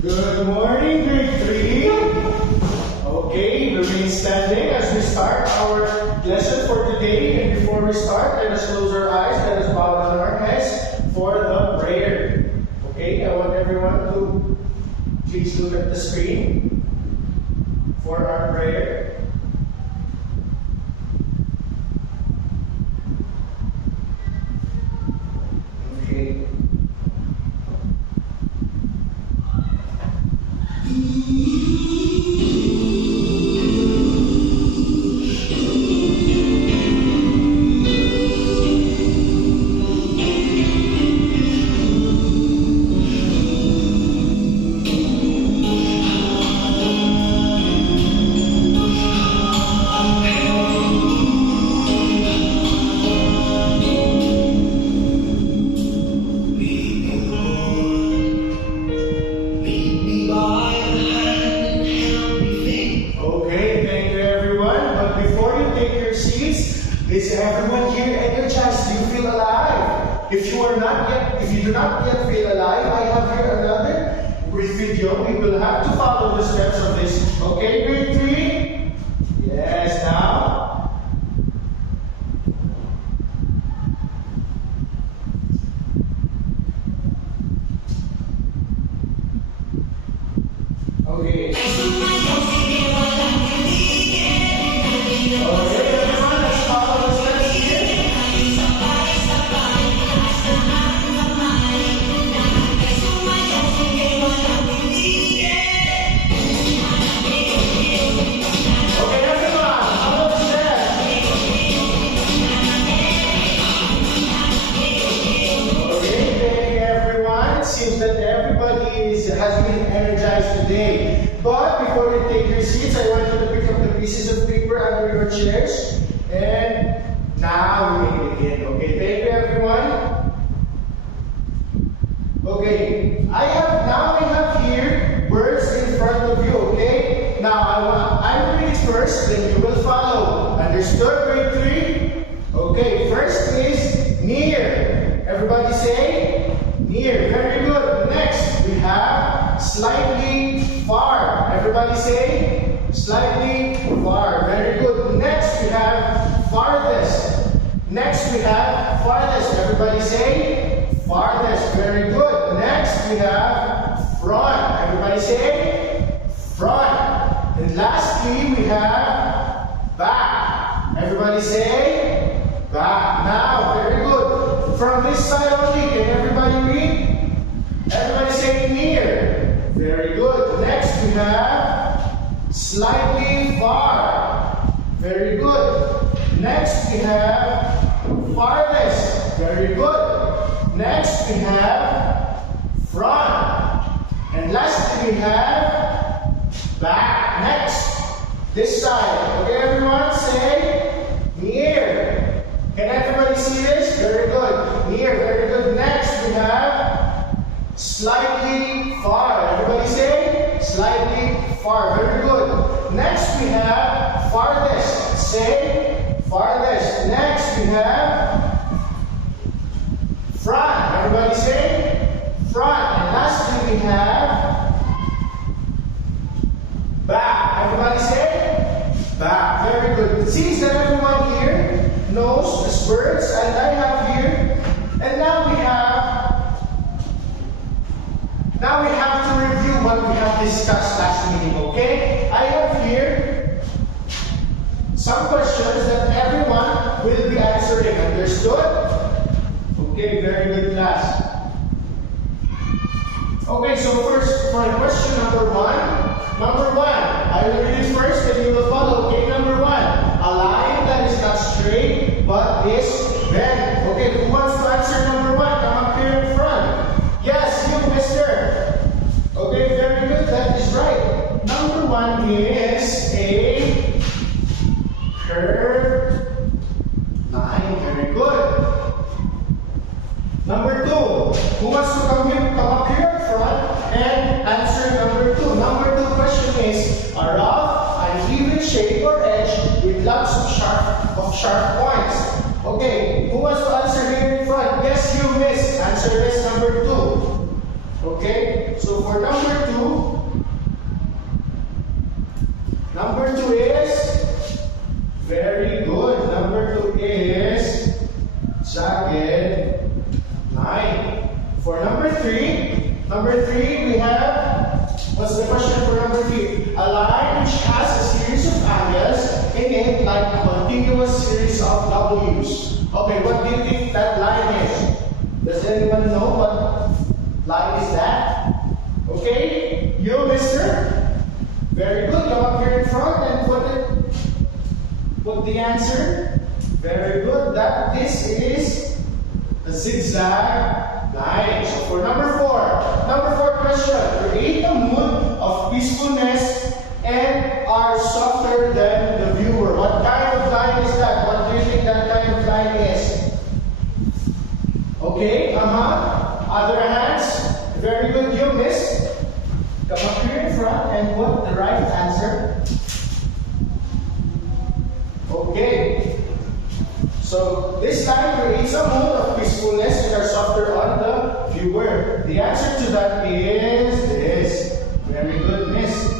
Good morning, grade 3. Okay, remain standing as we start our lesson for today. And before we start, let us close our eyes, let us bow down our heads for the prayer. Okay, I want everyone to please look at the screen for our prayer. Okay. Is everyone here energized? Do you feel alive? If you do not yet feel alive, I have here another video. We will have to follow the steps of this. Okay, grade 3? Yes, now. Okay. Has been energized today. But before you take your seats, I want you to pick up the pieces of paper under your chairs. And now we may begin. Okay, thank you everyone. Okay, I have here words in front of you, okay? Now I will read it first, then you will follow. Understood, grade 3? Okay, first is near. Everybody say near. Very good. Next, we have slightly far. Everybody say slightly far. Very good. Next, we have farthest. Next, we have farthest. Everybody say farthest. Very good. Next, we have front. Everybody say front. And lastly, we have back. Everybody say back. Now, very good. From this side only, can everybody read? Everybody say near. Very good. Next we have slightly far. Very good. Next we have farthest. Very good. Next we have front. And lastly we have back. Next. This side. Okay everyone, say near. Can everybody see this? Very good. Near. Very good. Next we have slightly far. Everybody say slightly far. Very good. Next we have farthest. Say farthest. Next we have front. Everybody say front. And lastly we have back. Everybody say back. Very good. It seems that everyone here knows these words, and I have here. And now we have to review what we have discussed last meeting, okay? I have here some questions that everyone will be answering. Understood? Okay, very good class. Okay, so first, for question number one, I will read it first and you will follow. Okay, number 1, a line that is not straight but is bent. Okay, who wants to answer number 1? Come up here in front. Yes, you, mister. Okay, very good. That is right. Number 1 is a curved line. Very good. Number 2. Who wants to come up here in front and answer number 2? Number 2 question is a rough, uneven shape or edge with lots of sharp points. Okay, who wants to answer here in front? Yes, you, miss. Answer this number 2. Okay, So for number two is very good. Number two is jagged line. For number three we have, what's the question for number three? A line which has a series of angles in it like a continuous series of W's. Okay, what do you think that line is? Does anyone know what line is that? Okay, you, mister? Very good. Come up here in front and put the answer. Very good. This is a zigzag line. So for number four question, create a mood of peacefulness and are softer than the viewer. What kind of line is that? What do you think that kind of line is? Okay, other hands. Very good, you, miss. Come up here in front and put the right answer. Okay. So this line creates a mood of peacefulness and are softer on the viewer. The answer to that is this. Very good, miss.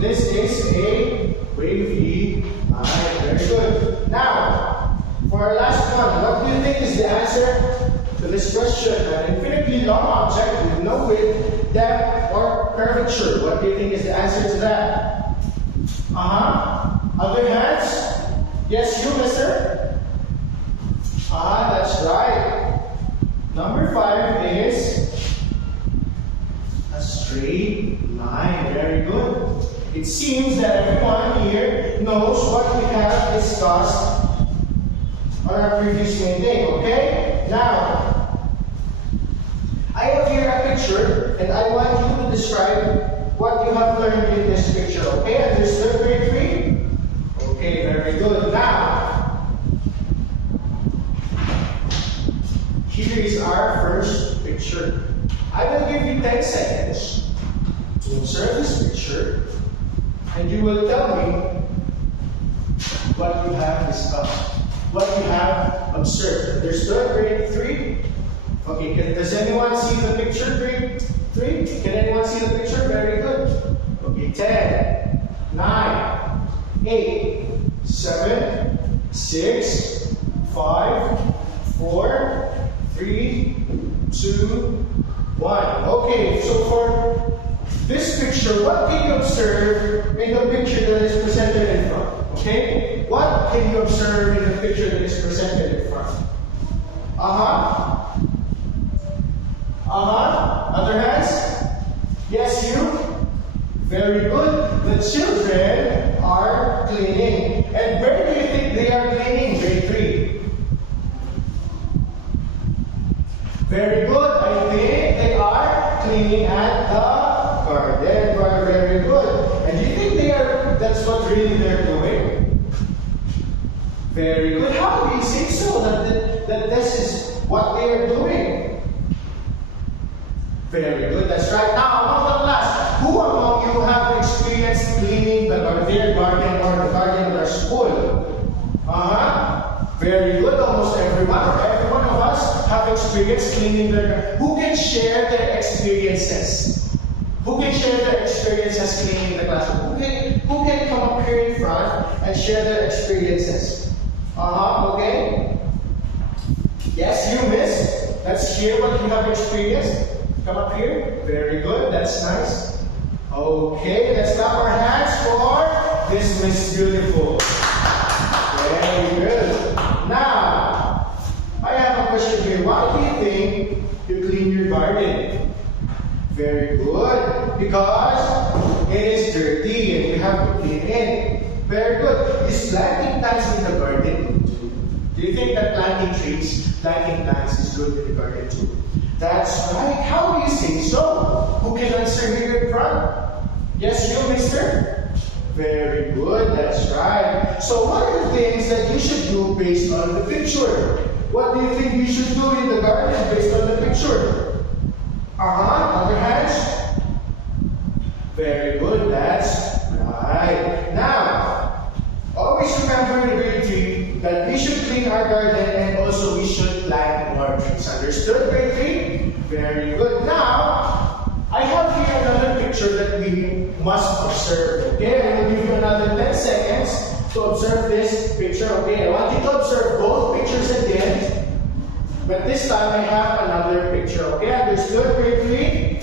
This is a wavy line. Very good. Now, for our last one, what do you think is the answer to this question? An infinitely long object with no width, depth, or curvature. What do you think is the answer to that? Other hands? Yes, you, mister? That's right. Number 5 is a straight line. Very good. It seems that everyone here knows what we have discussed on our previous meeting, okay? Now, I have here a picture, and I want you to describe what you have learned in this picture, okay? Understood, grade 3? Okay, very good. Now, here is our first picture. I will give you 10 seconds to observe this picture, and you will tell me what you have discussed, what you have observed. Understood, grade 3? Okay, does anyone see the picture, grade 3? Can anyone see the picture? Very good. Okay, 10, 9, 8, 7, 6, 5, 4, 3, 2, 1. Okay, so for this picture, what can you observe in the picture that is presented in front? Okay? What can you observe in the picture that is presented in front? Other hands? Yes, you? Very good. The children are cleaning. And where do you think they are cleaning, grade 3? Very good. I think they are cleaning at the garden. Very good. And do you think that's what really they're doing? Very good. How do you think so that this is what they are doing? Very good. That's right. Now, among the class, who among you have experienced cleaning their garden or the garden of their school? Very good. Almost every one of us have experienced cleaning their garden. Who can share their experiences? Who can share their experiences cleaning the classroom? Who can come up here in front and share their experiences? Okay. Yes, you, miss. Let's hear what you have experienced. Come up here. Very good. That's nice. Okay, let's clap our hands for this Miss Beautiful. Very good. Now, I have a question here. Why do you think you clean your garden? Very good. Because it is dirty and you have to clean it. Very good. Is planting plants in the garden good too? Do you think that planting plants is good in the garden too? That's right. How do you say so? Who can answer here in front? Yes, you, mister? Very good. That's right. So what are the things that you should do based on the picture? What do you think you should do in the garden based on the picture? Other hands? Very good. That's right. Now, always remember in grade 3 that we should clean our garden and also we should plant more trees. Understood, grade 3? Very good. Now, I have here picture that we must observe. Okay, I will give you another 10 seconds to observe this picture. Okay, I want you to observe both pictures again, but this time I have another picture. Okay, understood? Grade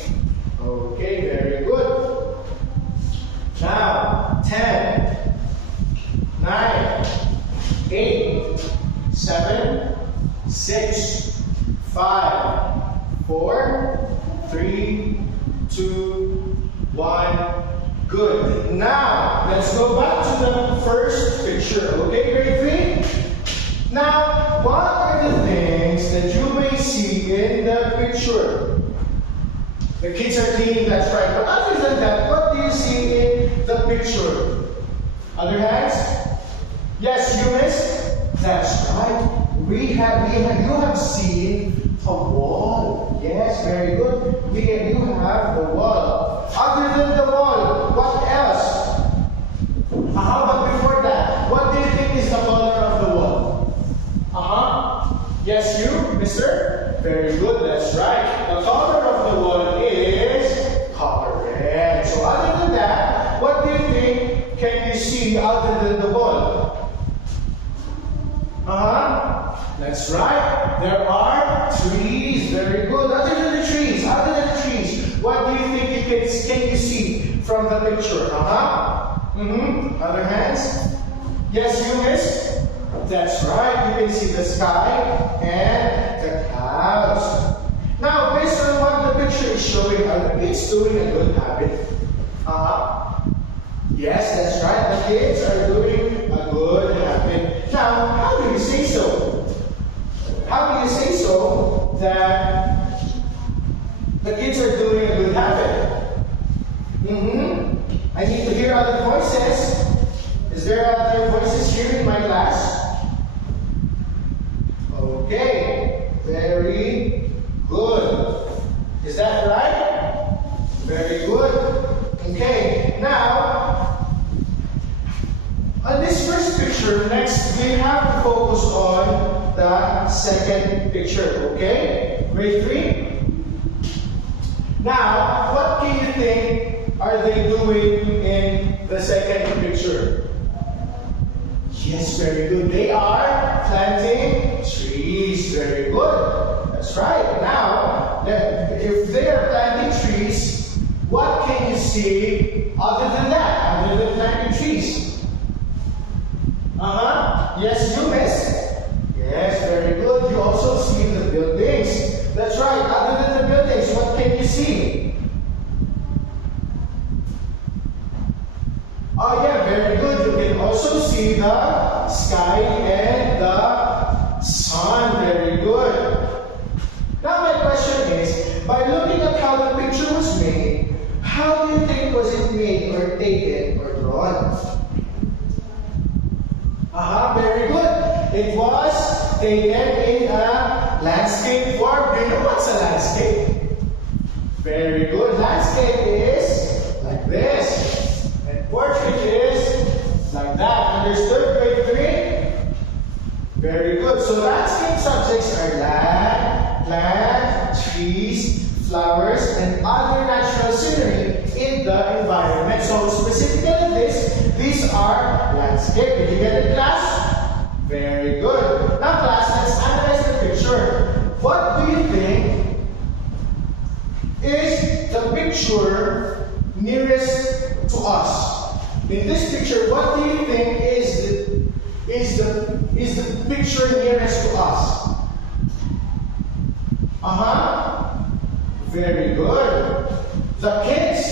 3? Okay, very good. Now, 10, 9, 8, 7, 6, 5, 4, 3, 2, 1. Good. Now, let's go back to the first picture. Okay, grade 3? Now, what are the things that you may see in the picture? The kids are cleaning, that's right. But other than that, what do you see in the picture? Other hands? Yes, you missed? That's right. You have seen a wall. Yes, very good. You have the wall. Other than the wall, what else? How about before that? What do you think is the color of the wall? Yes, you, mister? Very good, that's right. The color of the wall is color red. So other than that, what do you think can you see other than the wall? That's right. There are trees. Very good. Other than the trees, what do you think can you see from the picture? Other hands? Yes, you miss? That's right. You can see the sky and the clouds. Now, based on what the picture is showing, are the kids doing a good habit? Yes, that's right. The kids are doing a good habit. Now, how do you say so? How do you say so that the kids are doing a good habit? I need to hear other voices. Is there other voices here in my class? Okay, very good. Is that right? Very good. Okay, now, on this first picture, next we have to focus on the second picture, okay? Grade 3? Now, what can you think are they doing in the second picture? Yes, very good. They are planting trees. Very good. That's right. Now, if they are planting trees, what can you see other than that? Other than planting trees? Yes, you missed? Yes, very good. You also see the buildings. That's right. Other than the buildings, what can you see? Oh yeah, very good. You can also see the sky and the sun. Very good. Now my question is, by looking at how the picture was made, how do you think was it made or taken or drawn? Very good. It was taken in a landscape form. Do you know what's a landscape? Very good. Landscape is like this. And portrait is like that. Understood, grade 3? Very good. So landscape subjects are land, plant, trees, flowers, and other natural scenery in the environment. So specifically these are landscape. Did you get it, class? Very good. Now class, let's analyze the picture. What do you think is the picture nearest to us? In this picture, what do you think is the picture nearest to us? Very good. The kids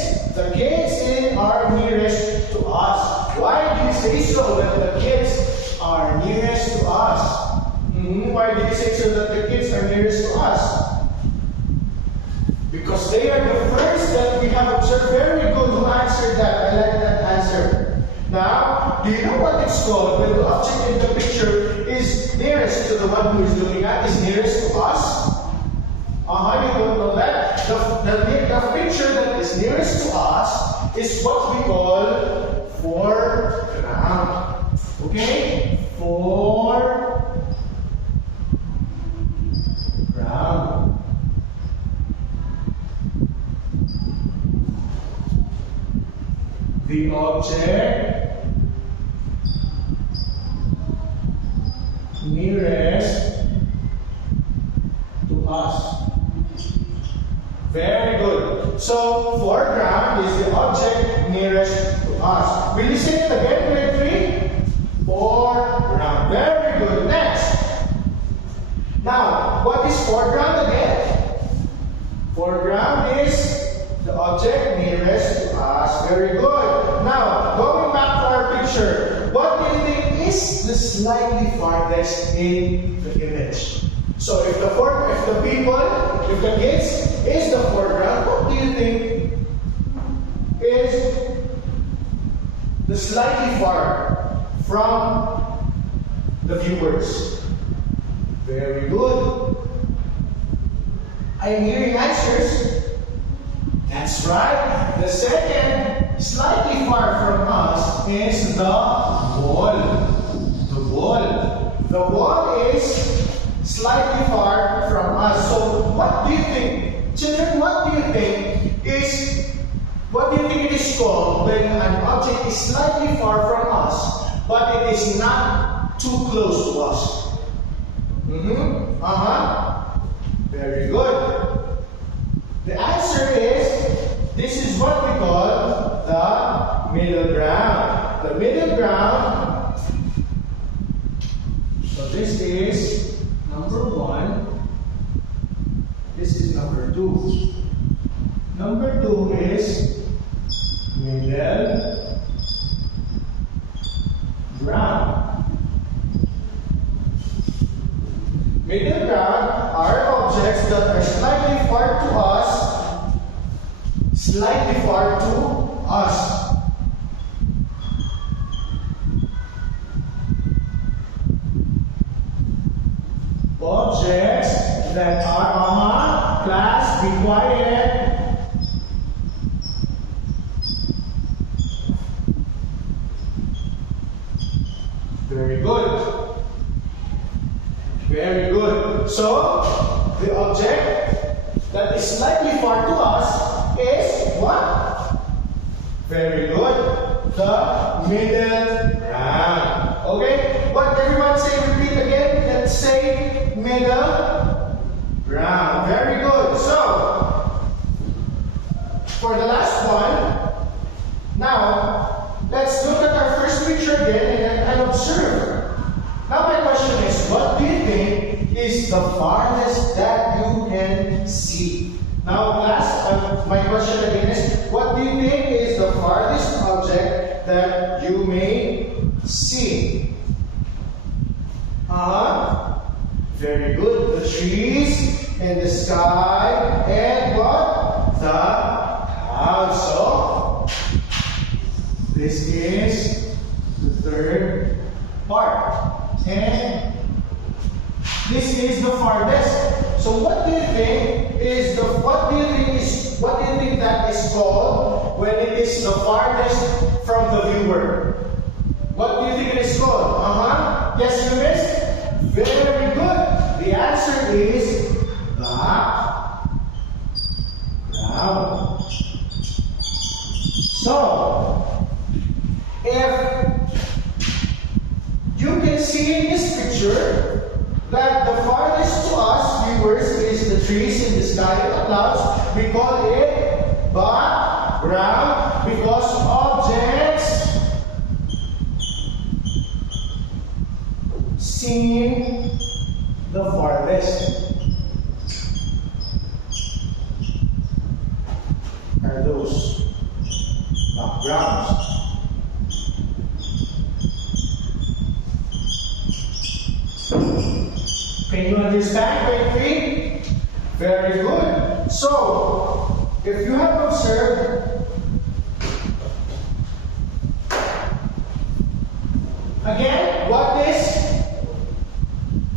are nearest to us. Why do you say so that the kids are nearest to us? Why do you say so that the kids are nearest to us? Because they are the first that we have observed. Very good. Who answered that? I like that answer. Now, do you know what it's called when the object in the picture is nearest to the one who is looking at, is nearest to us? You don't know that? The picture that is nearest to us is what we call foreground. Okay? Foreground. the object nearest to us. Very good. So, foreground is the object nearest to us. Will you say it again, grade 3? Foreground. Very good. Next. Now, what is foreground again? Foreground is the object nearest to us. Very good. Now, going back to our picture, what do you think is the slightly farthest in the image? So, if the kids is the foreground, what do you think is the slightly far from the viewers? Very good. I am hearing answers. That's right. The second, slightly far from us, is the wall. The wall. The wall is slightly far from us. So, what do you think? Children, what do you think it is called when an object is slightly far from us, but it is not too close to us? Very good. The answer is, this is what we call the middle ground. The middle ground, so this is number 1. This is number 2. Number 2 is middle ground. Middle ground are objects that are slightly far to us, Objects that are, class, be quiet. Very good. Very good. So, the object that is slightly far to us is what? Very good. The middle ground. Okay? What everyone say? Repeat again. Let's say middle ground. Very good. So, for the last one, now, let's look at our first picture again and observe. Now my question is, what do you think is the farthest that you can see? Now class, my question again is, what do you think is the farthest object that you may see? Very good. The trees and the sky and what? The clouds. So, this is the third part. And this is the farthest. So what do you think that is called when it is the farthest from the viewer? What do you think it is called? Yes, you missed? Very good. The answer is the ground. So, if you can see in this picture that the farthest to us viewers is the trees in the sky and the clouds. We call it background because objects seen the farthest are those backgrounds. Can you understand, grade 3? Very good. So, if you have observed, again, what is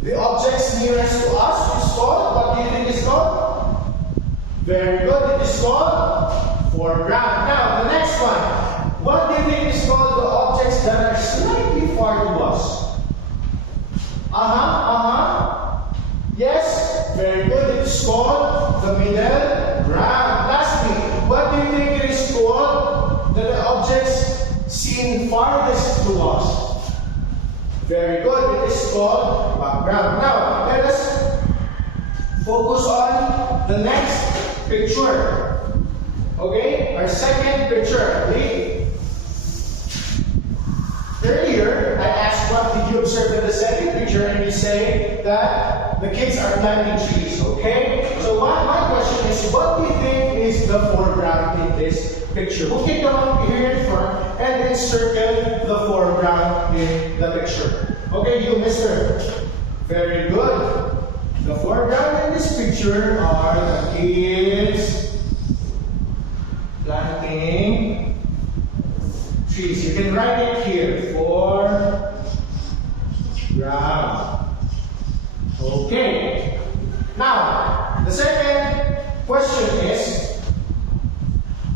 the objects nearest to us is called? What do you think is called? Very good. It is called foreground. Now, the next one. What do you think is called the objects that are slightly far to us? Yes, very good. It's called the middle ground. Lastly, what do you think it is called that the objects seen farthest to us. Very good. It is called background. Now, let us focus on the next picture. Okay? Our second picture. Earlier, I asked what did you observe in the second picture, and you say that the kids are planting trees. Okay? So my question is, what do you think is the foreground in this picture? Who can come up here in front and then circle the foreground in the picture? Okay, you, mister. Very good. The foreground in this picture are the kids planting trees. You can write it here. Foreground. Okay. Now, the second question is,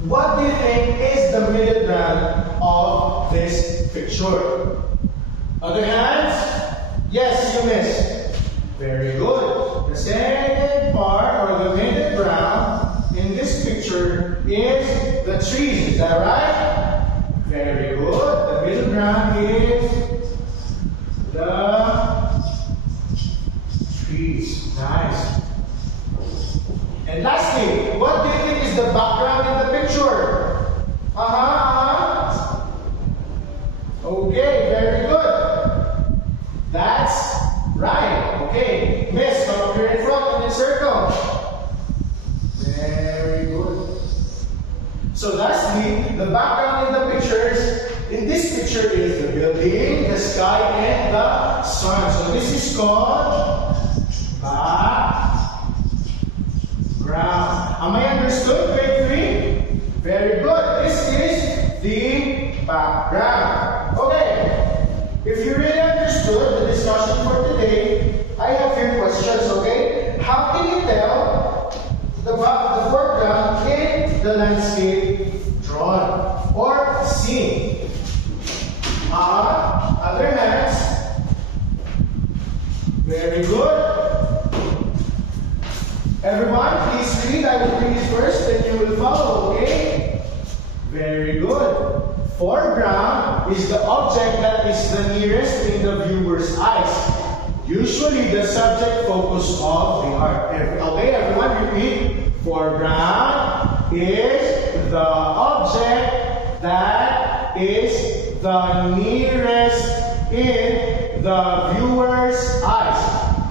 what do you think is the middle ground of this picture? Other hands? Yes, you missed. Very good. The second part, or the middle ground in this picture is the trees. Is that right? Very good. The middle ground is the trees. Nice. And lastly, what do you think is the background in the picture? Okay, very good. That's right. Okay. Miss, come up here in front and then circle. Very good. So lastly, the background in the pictures, in this picture is the building, the sky, and the sun. So this is called background. Am I understood, grade 3? Very good. This is the background. Okay. If you really understood the discussion for today, I have here questions, okay? How can you tell the foreground in the landscape drawn or seen? Other hands. Very good. Everyone, please read. I will read it first, then you will follow, okay? Very good. Foreground is the object that is the nearest in the viewer's eyes. Usually the subject focus of the art. Okay, everyone repeat. Foreground is the object that is the nearest in the viewer's eyes.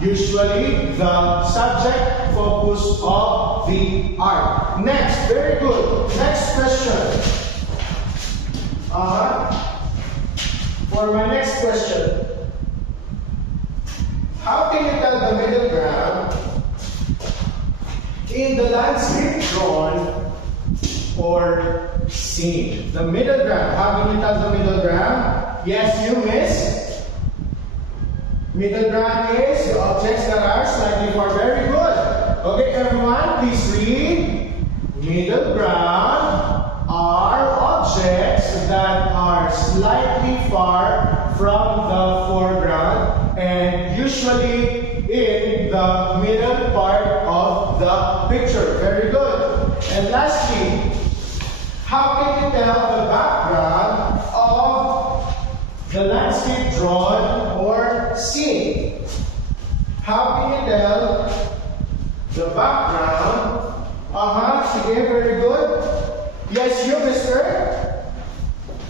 Usually the subject focus of the art. Next, very good. Next question. For my next question, how can you tell the middle ground in the landscape drawn or seen? The middle ground. How can you tell the middle ground? Yes, you miss. Middle ground is the objects that are slightly far. Very good. Okay, everyone, please read. Middle ground are objects that are slightly far from the foreground and usually in the middle part of the picture. Very good. And lastly, how can you tell the background of the landscape drawn or seen? How can you tell the background? Sige, very good. Yes, you, mister.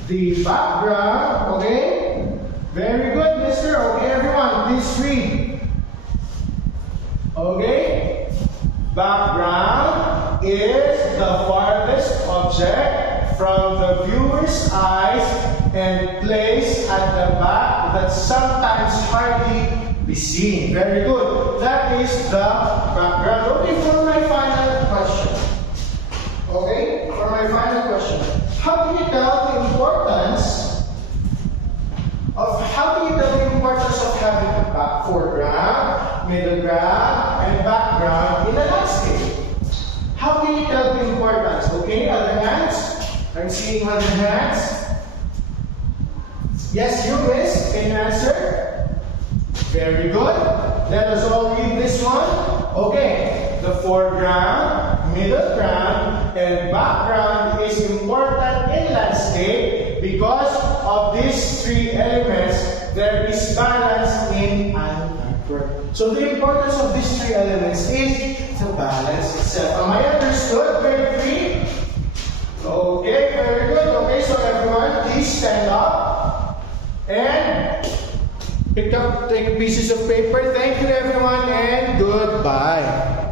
The background, okay? Very good, mister. Okay, everyone, please read. Okay? Background is the farthest object from the viewer's eyes and placed at the back that sometimes hardly be seen. Very good. That is the background. Okay, for my final question. Okay, for my final question. How can you tell the importance of having a foreground, middle ground, and background in a landscape? How can you tell the importance? Okay, other hands. I'm seeing other hands. Yes, you, miss. Can you answer? Very good. Let us all read this one. Okay, the foreground, middle ground, and background is important in landscape Because of these three elements, there is balance in an artwork. So the importance of these three elements is the balance itself. Am I understood? Grade 3? Okay, very good. Okay, so everyone, please stand up and take pieces of paper. Thank you everyone and goodbye.